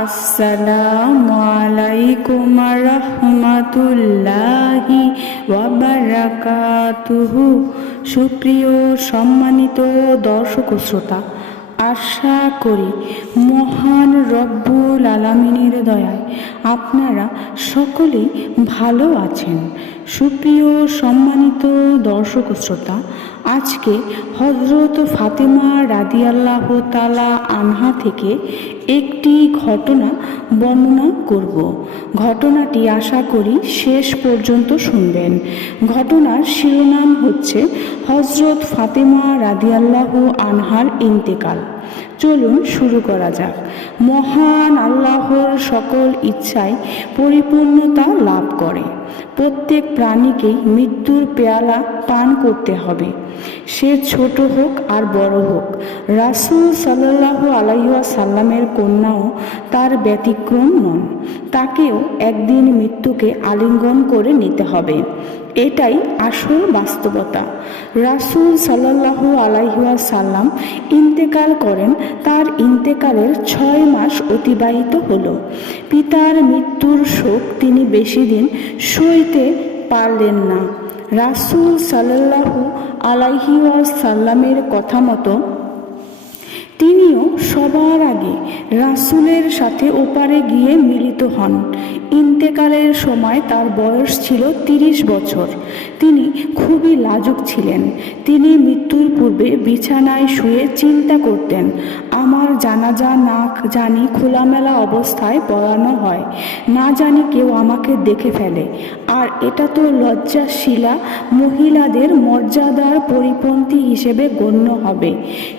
আসসালামু আলাইকুম রহমাতুল্লাহি ওয়া বারাকাতুহু। সুপ্রিয় সম্মানিত দর্শক ও শ্রোতা, আশা করি মহান রব্বুল আলামিনের দয়ায় আপনারা সকলেই ভালো আছেন। সুপ্রিয় সম্মানিত দর্শক ও শ্রোতা, আজকে হযরত ফাতেমা রাদিয়াল্লাহু তাআলা আনহা থেকে একটি ঘটনা বর্ণনা করব। ঘটনাটি আশা করি শেষ পর্যন্ত শুনবেন। ঘটনার শিরোনাম হচ্ছে হযরত ফাতেমা রাদিয়াল্লাহু আনহার ইন্তেকাল। চলুন শুরু করা যাক। মহান আল্লাহর সকল ইচ্ছাই পরিপূর্ণতা লাভ করে। প্রত্যেক প্রাণীকেই মৃত্যুর পেয়ালা পান করতে হবে, সে ছোট হোক আর বড় হোক। রাসূল সাল্লাল্লাহু আলাইহি ওয়াসাল্লামের কন্যাও তার ব্যতিক্রম নন। তাকেও একদিন মৃত্যুকে আলিঙ্গন করে নিতে হবে, এটাই আসল বাস্তবতা। রাসূল সাল্লাল্লাহু আলাইহি ওয়াসাল্লাম ইন্তেকাল করেন। তার ইন্তেকালের ৬ মাস অতিবাহিত হলো। পিতার মৃত্যুর শোক তিনি বেশি দিন সইতে পারলেন না। রাসূল সাল্লাল্লাহু আলাইহি ওয়াসাল্লামের কথা মতো তিনিও সবার আগে রাসূলের সাথে ওপারে গিয়ে মিলিত হন। ইন্তেকালের সময় তার বয়স ছিল ৩০ বছর। তিনি খুবই লাজুক ছিলেন। তিনি মৃত্যুর পূর্বে বিছানায় শুয়ে চিন্তা করতেন, আমার জানাজা না জানি খোলামেলা অবস্থায় পড়ানো হয়, না জানি কেউ আমাকে দেখে ফেলে, আর এটা তো লজ্জাশীলা মহিলাদের মর্যাদার পরিপন্থী হিসেবে গণ্য হবে।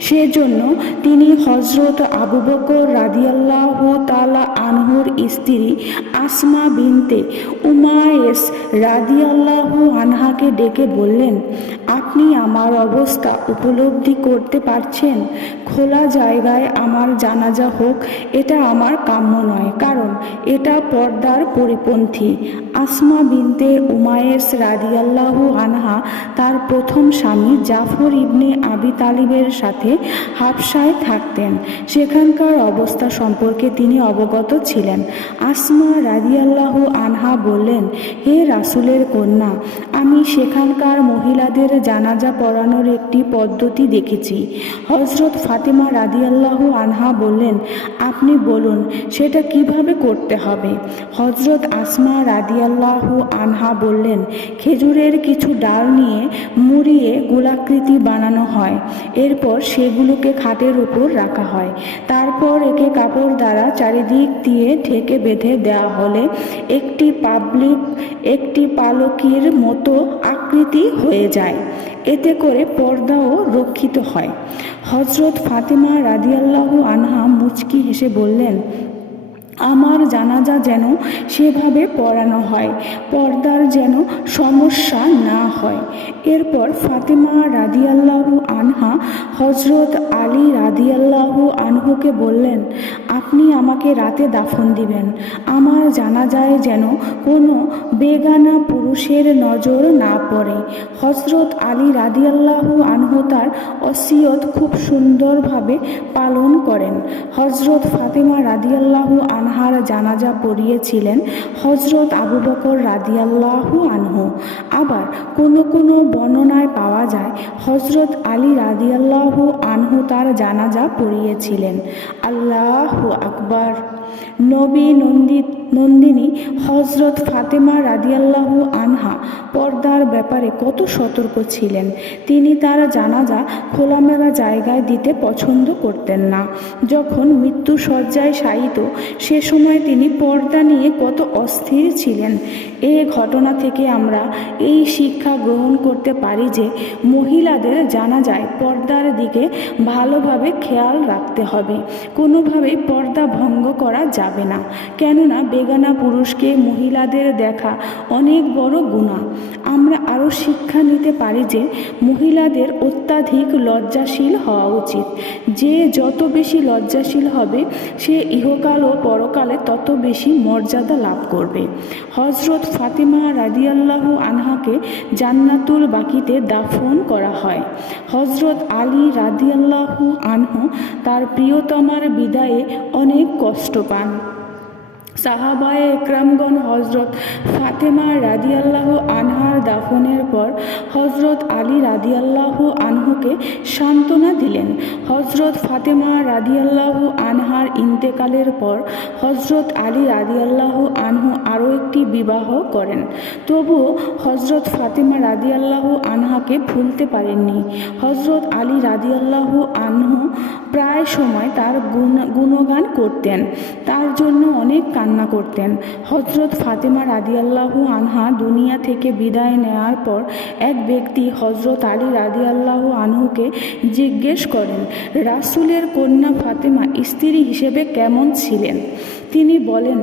সেজন্য তিনি হযরত আবু বকর রাদিয়াল্লাহু তাআলা আনহুর স্ত্রী আসমা বিনতে উমাইস রাদিয়াল্লাহু আনহাকে ডেকে বললেন, আপনি আমার অবস্থা উপলব্ধি করতে পারছেন? খোলা জায়গায় আমার জানাজা হোক, এটা আমার কাম্য নয়, কারণ এটা পর্দার পরিপন্থী। আসমা বিনতে উমাইস রাদিয়াল্লাহু আনহা তার প্রথম স্বামী জাফর ইবনে আবি তালিবের সাথে হাবশায় থাকতেন। সেখানকার অবস্থা সম্পর্কে তিনি অবগত ছিলেন। আসমা রাদিয়াল্লাহু আনহা বললেন, হে রাসূলের কন্যা, আমি সেখানকার মহিলাদের জানাজা পড়ানোর একটি পদ্ধতি দেখেছি। হযরত ফাতেমা রাদিয়াল্লাহু আনহা বললেন, আপনি বলুন সেটা কিভাবে করতে হবে? হযরত আসমা রাদিয়াল্লাহু আনহা বললেন, খেজুরের কিছু ডাল নিয়ে মুড়িয়ে গোলাকৃতি বানানো হয়, এরপর সেগুলোকে খাটের উপর রাখা হয়, তারপর একে কাপড় দ্বারা চারিদিক দিয়ে ঢেকে বেঁধে দেওয়া হলে একটি পালকির মতো আকৃতি হয়ে যায়। এতে করে পর্দাও রক্ষিত হয়। হযরত ফাতেমা রাদিয়াল্লাহু আনহা মুচকি হেসে বললেন, আমার জানাজা যেন সেভাবে পড়ানো হয়, পর্দার যেন সমস্যা না হয়। এরপর ফাতেমা রাদিয়াল্লাহু আনহা হযরত আলী রাদিয়াল্লাহু আনহুকে বললেন, আপনি আমাকে রাতে দাফন দিবেন। আমার জানাজায় যেন কোনো বেগানা পুরুষের নজর না পড়ে। হযরত আলী রাদিয়াল্লাহু আনহু তার ওসিয়ত খুব সুন্দরভাবে পালন করেন। হযরত ফাতেমা রাদিয়াল্লাহু আনহার জানাজা পড়িয়েছিলেন হযরত আবু বকর রাদিয়াল্লাহু আনহু। আবার কোনো কোনো বর্ণনায় পাওয়া যায় হযরত আলী রাদিয়াল্লাহু আনহু তার জানাজা পড়িয়েছিলেন। আল্লাহু আকবার। নবী নন্দিনী হযরত ফাতেমা রাদিয়াল্লাহু আনহা পর্দার ব্যাপারে কত সতর্ক ছিলেন। তিনি তার জানাজা খোলামেলা জায়গায় দিতে পছন্দ করতেন না। যখন মৃত্যু শয্যায় শায়িত, সে সময় তিনি পর্দা নিয়ে কত অস্থির ছিলেন। এই ঘটনা থেকে আমরা এই শিক্ষা গ্রহণ করতে পারি যে মহিলাদের জানাজায় পর্দার দিকে ভালোভাবে খেয়াল রাখতে হবে। কোনোভাবেই পর্দা ভঙ্গ করা যাবে না, কেননা বেগানা পুরুষকে মহিলাদের দেখা অনেক বড় গুনাহ। আমরা আরও শিক্ষা নিতে পারি যে মহিলাদের অত্যাধিক লজ্জাশীল হওয়া উচিত। যে যত বেশি লজ্জাশীল হবে, সে ইহকাল ও পরকাল পরকালে তত বেশি মর্যাদা লাভ করবে। হজরত ফাতেমা রাদিয়াল্লাহু আনহাকে জান্নাতুল বাকিতে দাফন করা হয়। হজরত আলী রাদিয়াল্লাহু আনহু তার প্রিয়তমার বিদায়ে অনেক কষ্ট পান। সাহাবায়ে একরামগণ হজরত ফাতেমা রাদিয়াল্লাহু আনহার দাফনের পর হজরত আলী রাদিয়াল্লাহু আনহুকে সান্ত্বনা দিলেন। হজরত ফাতেমা রাদিয়াল্লাহু আনহার ইন্তেকালের পর হজরত আলী রাদিয়াল্লাহু আনহু আরও একটি বিবাহ করেন। তবুও হজরত ফাতেমা রাদিয়াল্লাহু আনহাকে ভুলতে পারেননি। হজরত আলী রাদিয়াল্লাহু আনহু প্রায় সময় তার গুণগান করতেন, তার জন্য অনেক কান্না করতেন। হজরত ফাতেমা রাদিয়াল্লাহু আনহা দুনিয়া থেকে বিদায় নেওয়ার পর এক ব্যক্তি হজরত আলী রাদিয়াল্লাহু আনহুকে জিজ্ঞেস করেন, রাসূলের কন্যা ফাতেমা স্ত্রী হিসেবে কেমন ছিলেন? তিনি বলেন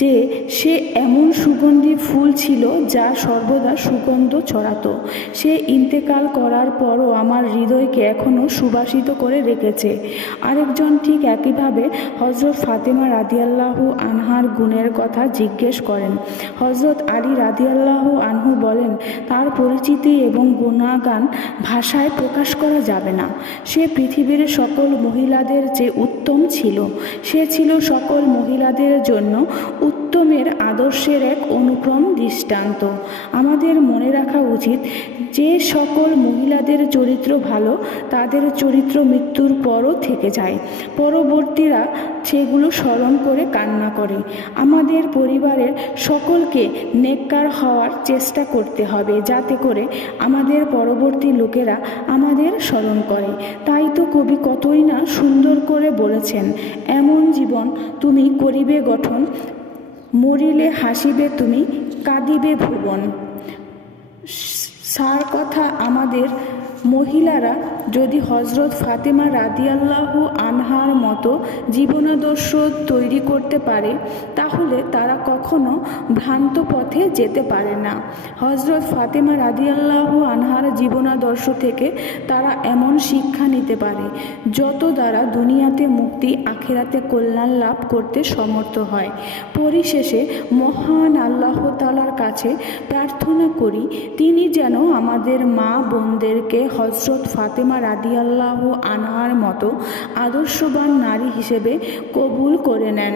যে সে এমন সুগন্ধি ফুল ছিল যা সর্বদা সুগন্ধ ছড়াতো। সে ইন্তেকাল করার পরও আমার হৃদয়কে এখনও সুবাসিত করে রেখেছে। আরেকজন ঠিক একইভাবে হজরত ফাতেমা রাদিয়াল্লাহু আনহার গুণের কথা জিজ্ঞেস করেন। হজরত আলী রাদিয়াল্লাহু আনহু বলেন, তার পরিচিতি এবং গুণাগান ভাষায় প্রকাশ করা যাবে না। সে পৃথিবীর সকল মহিলাদের চেয়ে উত্তম ছিল। সে ছিল সকল মহিলাদের জন্য উত্তমের আদর্শের এক অনুক্রম দৃষ্টান্ত। আমাদের মনে রাখা উচিত, যে সকল মহিলাদের চরিত্র ভালো তাদের চরিত্র মৃত্যুর পরও থেকে যায়। পরবর্তীরা সেগুলো স্মরণ করে কান্না করে। আমাদের পরিবারের সকলকে নেককার হওয়ার চেষ্টা করতে হবে, যাতে করে আমাদের পরবর্তী লোকেরা আমাদের স্মরণ করে। তাই তো কবি কতই না সুন্দর করে বলেছেন, এমন জীবন তুমি করিবে গঠন, মরিলে হাসিবে তুমি, কাঁদিবে ভুবন। সার কথা, আমাদের মহিলারা যদি হজরত ফাতেমা রাদিয়াল্লাহু আনহার মতো জীবনাদর্শ তৈরি করতে পারে, তাহলে তারা কখনো ভ্রান্ত পথে যেতে পারে না। হজরত ফাতেমা রাদিয়াল্লাহু আনহার জীবনাদর্শ থেকে তারা এমন শিক্ষা নিতে পারে, যত দ্বারা দুনিয়াতে মুক্তি, আখিরাতে কল্যাণ লাভ করতে সমর্থ হয়। পরিশেষে মহান আল্লাহ তাআলার কাছে প্রার্থনা করি, তিনি যেন আমাদের মা বোনদেরকে হজরত ফাতেমা রাদিয়াল্লাহু আনহার মতো আদর্শবান নারী হিসেবে কবুল করে নেন।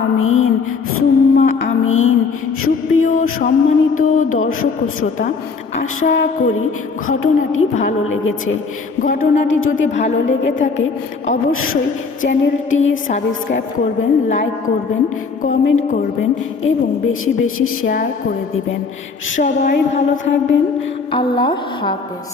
আমিন সুম্মা আমিন। সুপ্রিয় সম্মানিত দর্শক ও শ্রোতা, আশা করি ঘটনাটি ভালো লেগেছে। ঘটনাটি যদি ভালো লেগে থাকে অবশ্যই চ্যানেলটি সাবস্ক্রাইব করবেন, লাইক করবেন, কমেন্ট করবেন এবং বেশি বেশি শেয়ার করে দিবেন। সবাই ভালো থাকবেন। আল্লাহ হাফেজ।